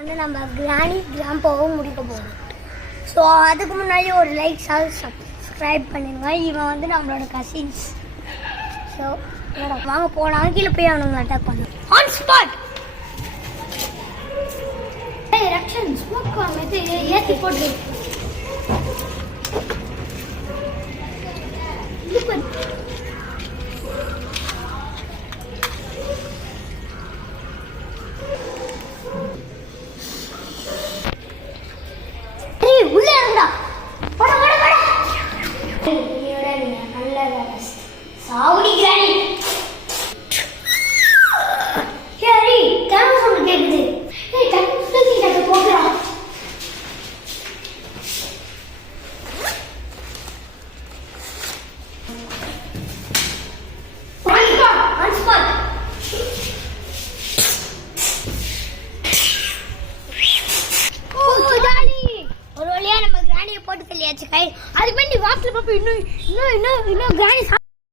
வந்து நம்ம கிராணி கிராம்பாவும் முடிக்க போகிறோம். ஸோ அதுக்கு முன்னாடி ஒரு லைக் சப்ஸ்கிரைப் பண்ணிடுங்க. இவன் வந்து நம்மளோட கசின்ஸ். ஸோ வாங்க போனால் கீழே போய் அவனுங்க அட்டாக் பண்ணுவோம். ஆன் ஸ்பாட் ரக்ஷன் ஸ்மோக் வந்து ஏற்றி போட்டு உள்ள இருந்தா சாவுடி கிராணி ஹரி கேமரா சவுண்ட் கேக்குது. ஏய் டக்கு டக்கு போடுறா. ஒரு வழியா நம்ம கிராணியை போட்டு தள்ளியாச்சு கை. அதுக்கு வேண்டி வாசல பாப்பா இன்னும் கிராணி